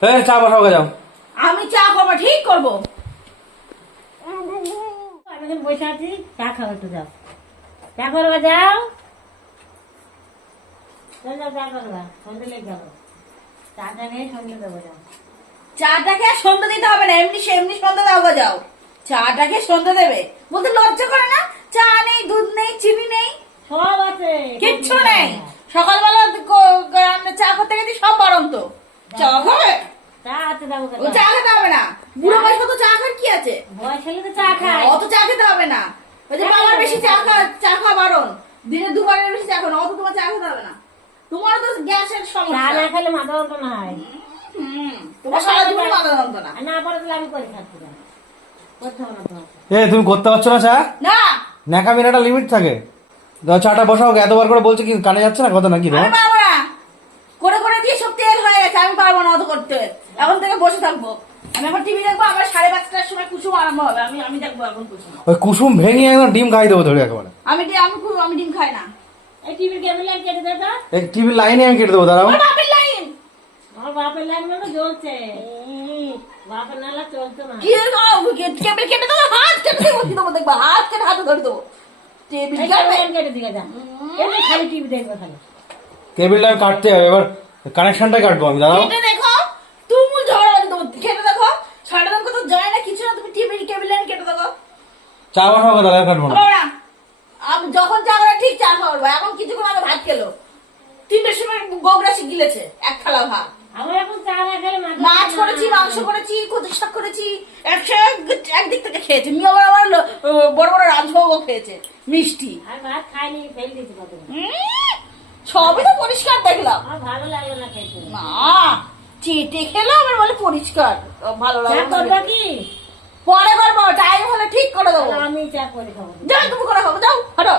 হ্যাঁ চা বসাও যাও। আমি চা করব ঠিক করব। বসে আছি চা খাব যাও। চা করবা যাও। চাটাকে সন্ধ্যে দিতে হবে না এমনি সে এমনি সন্ধ্যে দাও যাও। চাটাকে সন্ধ্যে দেবে। বলতে লজ্জা করে না? চা নেই দুধ নেই চিনি নেই। সব আছে কিচ্ছু নেই। সকালবেলা চা করতে গেছি সব বারন্ত চা চা ও চা খেতে হবে না। বুড়ো বয়স তো চা খার কি আছে? বয়স হলে তো চা খায়। অত চা খেতে হবে না। ওই যে বাবার বেশি চা খাওয়া চা খাওয়া বারণ। দিনে দুবারের বেশি চা খাও অত তোমার চা খেতে হবে না। তোমার তো গ্যাসের চা না খেলে মাথা যন্ত্রণা হয়। তোমার সারা জীবন মাথা যন্ত্রণা। না পারে তাহলে আমি করে খাচ্ছি করতে হবে না তোমার এ তুমি করতে পারছ না চা? না। ন্যাকামির একটা লিমিট থাকে। দাও চাটা বসাও এতবার করে বলছে কি কানে যাচ্ছে না কথা নাকি আমি তোমার পারব না করে করে দিয়ে সব তেল হয়ে গেছে আমি পারব না অত করতে। এখন থেকে বসে থাকব। আমি এখন টিভি দেখব আবার সাড়ে পাঁচটার সময় কুসুম আরম্ভ হবে। আমি আমি দেখব এখন কুসুম। ওই কুসুম ভেঙে একদম ডিম খাই দেবো ধরে একেবারে। আমি ডি- আমি কু- আমি ডিম খাই না। এই টিভির কেবল লাইন কেটে দে এই টিভির লাইনে আমি কেটে দেবো দাঁড়াও। আমার বাপের লাইন আমার বাপের লাইন মানে জ্বলছে। বাপের নালা চলছে না। কি কেবল কেটে দেবো? হাত কেটে দেবো কি দেবো দেখব? হাত কেটে হাতে ধরে দেবো। টেবিল এই কাটবে কেবল কেটে দিকে যা। এমনি খালি টিভি দেখবে খালি। কেবিলটা আমি কাটতে হবে এবার কানেকশনটা কাটবো আমি দাঁড়াও। কেটে দেখো তুমুল ঝগড়া বাজে দেবো কেটে দেখো সাড়ে দাম কত যায় না কিছু না তুমি টিভি কেবল লাইন কেটে দেখো চা বসাও গে, কাটবো না আমি যখন চা করে ঠিক চা খাওয়াবো এখন কিছুক্ষণ আগে ভাত খেলো। তিনটের সময় গোগরাশি গিলেছে এক থালা ভাত। আমার এখন চা না খেলে মাথা মাছ করেছি মাংস করেছি কত শাক করেছি একদিক থেকে খেয়েছে। মিয়া বড় বড় বড় বড় রাজভোগও খেয়েছে মিষ্টি। সবই তো পরিষ্কার দেখলাম। ভালো লাগল না খেতে। না চেটে খেলো আবার বলে পরিষ্কার ভালো চা লাগে কি? পরে করব টাইম হলে ঠিক করে দেবো। আমি চা করে খাব যাও তুমি করে খাব যাও হটো।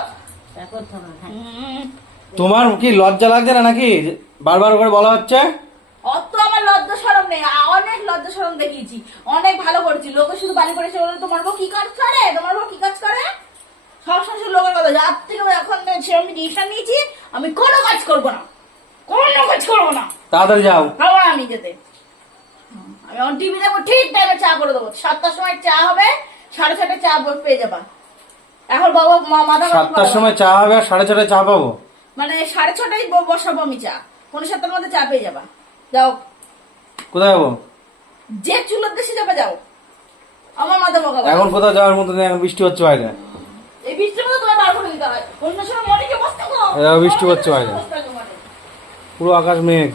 চা করতে খাই। তোমার কি লজ্জা লাগছে না নাকি? বারবার করে বলা হচ্ছে? অত আমার লজ্জা সরম নেই অনেক লজ্জা সরম দেখিয়েছি। অনেক ভালো করেছি। লোকে শুধু বাড়ি করেছে বলে তোমার বউ কি কাজ করে? তোমার বউ কি কাজ করে? সবসময় শুধু লোকের কথা। যার থেকে এখন সে আমি ডিসিশন নিয়েছি আমি কোনো কাজ করব না। কোনো কাজ করব না। তাড়াতাড়ি যাও। খাব না আমি যেতে। আমি এখন টিভি দেখব ঠিক টাইমে চা করে দেবো। সাতটার সময় চা হবে সাড়ে ছটায় চা পেয়ে যাবা। এখন বাবা মা- মাথা সাতটার সময় চা হবে আর সাড়ে ছটায় চা পাবো? মানে সাড়ে ছটায় বসাবো আমি চা। পনেরো সাতটার মধ্যে চা পেয়ে যাবা। যাও। কোথায় যাব? যে চুলোর দেশে যাবে যাও। আমার মাথা বকাবো এখন কোথাও যাওয়ার মতো নেই এখন বৃষ্টি হচ্ছে বাইরে। এই বৃষ্টির মধ্যে তোমার বার করে দিতে হয়। অন্য সময় মনিকে বসতে বৃষ্টি হচ্ছে বাইরে। পুরো আকাশ মেঘ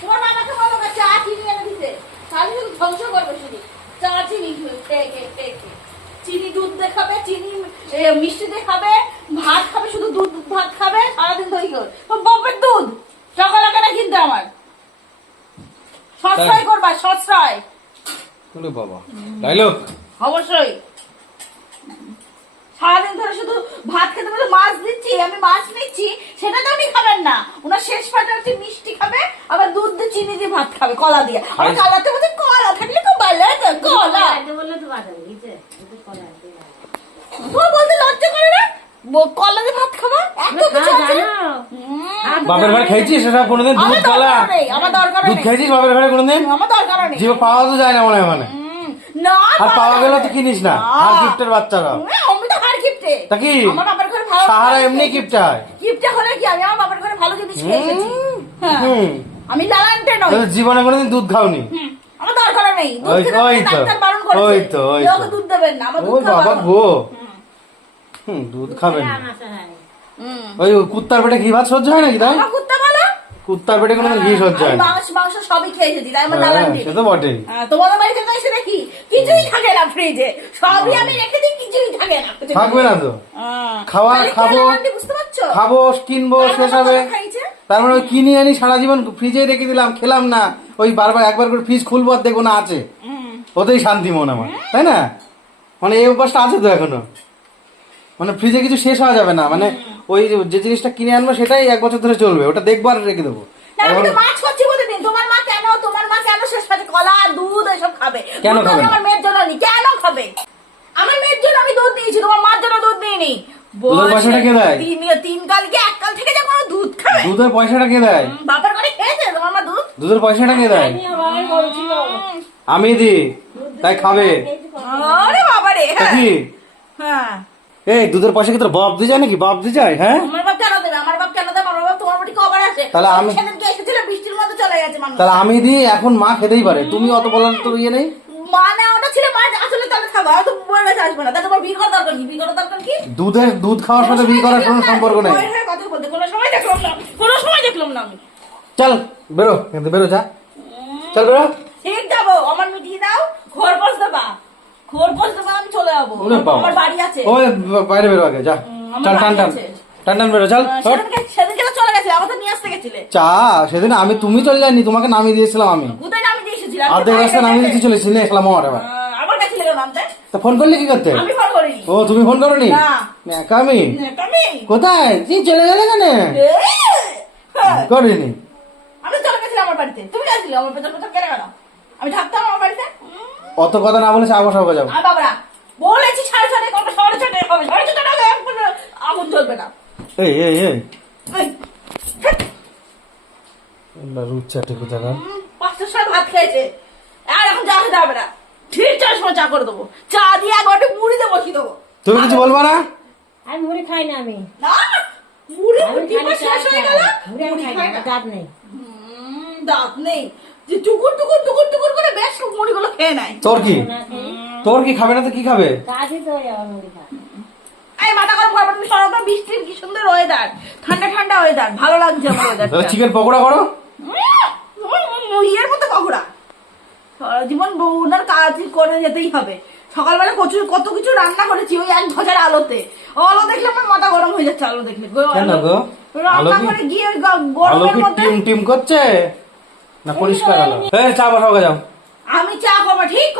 তোমার বাবাকে বলো না, চা চিনি এনে দিতে তাহলে শুধু ধ্বংস করবে শুধু চা চিনি খেয়ে খেয়ে খেয়ে খেয়ে খেয়ে। চিনি দুধ দিয়ে খাবে চিনি মিষ্টি দিয়ে খাবে ভাত খাবে শুধু দুধ দুধ ভাত খাবে সারাদিন করবে ওর দুধ টাকা লাগে না কিনতে আমার? সস্তায় করবা বলে বাবা। অবশ্যই। সারাদিন ধরে শুধু ভাত খেতে বলে মাছ দিচ্ছি আমি মাছ নিচ্ছি সেটা তো উনি খাবেন না। ওনার শেষ পাটা হচ্ছে মিষ্টি খাবে আবার দুধ দিয়ে চিনি দিয়ে ভাত খাবে কলা দিয়ে। কালাতে বলছে কলা থাকলে খুব ভালো কলা। বললে তো কলা আছে। ও বলতে লজ্জা করে ভাত খাবা? এত কিছু আছে হাত বাপের ঘরে খেয়েছিস সেটা কোনোদিন? দুধ কলা? আমার দরকার দুধ খেয়েছিস বাপের ঘরে কোনোদিন? আমার দরকার নেই। জিও পাওয়া তো যায় না মনে হয় মানে। না আর পাওয়া গেলে তো কিনিস না। আর গিফটের বাচ্চারা হুম, আমি গিফটে। তা কি? আমার বাবার ঘরে ভালো সাহারা এমনি গিফট হয়? গিফটে হলে কি আমি আমার বাবার ঘরে ভালো জিনিস খেয়ে এসেছি হ্যাঁ। হুম। আমি লালানটে নই। জীবনে কোনোদিন দুধ খাওনি? আমার দরকার নেই। দুধ খেতে ওই বললে তো, ডাক্তার বারণ করেছে। ওই তো, ওই তো। দুধ দেবেন না আমার দুধ খাওয়া বাবা গো। দুধ খাবেন। ওই কুত্তার পেটে ঘি ভাত সহ্য হয় নাকি তাই? কুত্তা কুত্তার পেটে কোনোদিন ঘি সহ্য হয় না। মাংস মাংস সবই খেয়ে এসেছি তাই আমার হ্যাঁ, সে তো বটেই। হ্যাঁ, তোমাদের বাড়িতে তো এসে দেখি কিছুই থাকে না ফ্রিজে সবই আমি রেখে দিই কিছুই থাকে না। থাকবে না তো। হ্যাঁ। খাওয়া খাব খাব কিনবো শেষ হবে? তারপরে ওই কিনে আনি সারা জীবন ফ্রিজে রেখে দিলাম খেলাম না। ওই বারবার একবার করে ফ্রিজ খুলবো আর দেখব না আছে। ওতেই শান্তি মন আমার তাই না? মানে এই অভ্যাসটা আছে তো এখনও? মানে ফ্রিজে কিছু শেষ হওয়া যাবে না। মানে ওই যে- জিনিসটা কিনে আনব সেটাই এক বছর ধরে চলবে ওটা দেখব আর রেখে দেবো। মাছ করছি প্রতিদিন। তোমার মা কেন তোমার মা কেন শেষ পাতে কলা দুধ এসব খাবে। কেন খাবে আমার মেয়ের জন্য নি কেন খাবে? আমার মেয়ের জন্য আমি দুধ নিয়েছি তোমার মার জন্য দুধ নিইনি। দুধের পয়সাটা কে দেয়? তিন তিন কাল কি এক কাল থেকে যখন দুধ খাবে? দুধের পয়সাটা কে দেয়? হুম, বাপের খেয়েছে তোমার মা দুধ? দুধের পয়সাটা দেয়? আমি দি তাই খাবে। আরে বাবা রে হ্যাঁ। এই দুধের পয়সা কি তোর বাপ দিয়ে যায় নাকি? বাপ দিয়ে যায় হ্যাঁ? আমার বাপ কেন দেবে আমার বাপ কেন দেবে আমার বাপ তোমার বাড়ি কবার আসে তাহলে আমি- সেদিনকে এসেছিল বৃষ্টির মধ্যে চলে গেছে মানুষ। তাহলে আমি দিই এখন মা খেতেই পারে। তুমি অত বলার তো ইয়ে নেই? ওটা ছিল মা আসলে তাহলে থাকো। আর তো বউয়ের আসবে না। তাহলে তোমার বিয়ে করার দরকার কি? বিয়ে করার দরকার কি? দুধের দুধ খাওয়ার সাথে বিয়ে করার কোনো সম্পর্ক নেই। চল বেরো বেরো যা। চল বেরো। ঠিক যাব। আমার মিটিয়ে দাও ঘর যাব আমার বাড়ি আছে। ওই বাইরে বেরো আগে যা। চল টান টান। টান টান বেরো চল সেদিনকে সেদিনকে তো চলে গেছে আমার নিয়ে আসতে গেছিলে। চা সেদিন আমি তুমি চলে যাইনি তোমাকে নামিয়ে দিয়েছিলাম আমি। কোথায় রাস্তা নামিয়ে দিতে আমার এবার। আমার কাছে লেগে নামতে। তা ফোন করলে কি করতে? আমি ফোন করিনি। ও তুমি ফোন করনি? না। আমি কোথায়? তুই চলে গেলে কেন? হ্যাঁ। করিনি। আমি চলে গেছিলাম আমার বাড়িতে। তুমি গেছিলে? আমার পেছন পেছন কেন কেন আমি থাকতাম আমার বাড়িতে। অত কথা না বলে সাবা সাবা বাবারা বলেছি সাড়ে ছটায় করবে সাড়ে ছটায় হবে সাড়ে ছটায় হবে এখন আগুন না। এই এই এই। এই, রুদ কোথাকার পাঁচটার সময় ভাত খেয়েছে। আর এখন চা খেতে হবে না। ঠিক চার সময় চা করে দেবো। চা দিয়ে একবারটি মুড়িতে বসিয়ে দেবো। তুমি কিছু বলবা না? আমি মুড়ি খাই না আমি। না মুড়ি মুড়ি শেষ হয়ে গেল মুড়ি খাই খাই না। না দাঁত নেই। দাঁত নেই। যে টুকুর টুকুর টুকুর টুকুর করে বেশ মুড়িগুলো খেয়ে নেয়। তোর কি? তোর কি খাবে না তো কি খাবে? কাজই তো মুড়ি খায় এই মাথা গরম করবেন তুমি সরকার বৃষ্টির কি সুন্দর ওয়েদার ঠান্ডা ঠান্ডা ওয়েদার ভালো লাগছে আমার তাহলে ওয়েদারটা চিকেন পকোড়া করো। ইয়ের মতো পকোড়া। জীবন ওনার কাজ করে যেতেই হবে। সকালবেলা কচু কত কিছু রান্না করেছি ওই এক ঘষার আলোতে। আলো দেখলে আমার মাথা গরম হয়ে যাচ্ছে আলো দেখলে। গিয়ে ওই গরমের মধ্যে টিম টিম করছে? না পরিষ্কার আলো? এই চা বসাও যাও। আমি চা করব ঠিক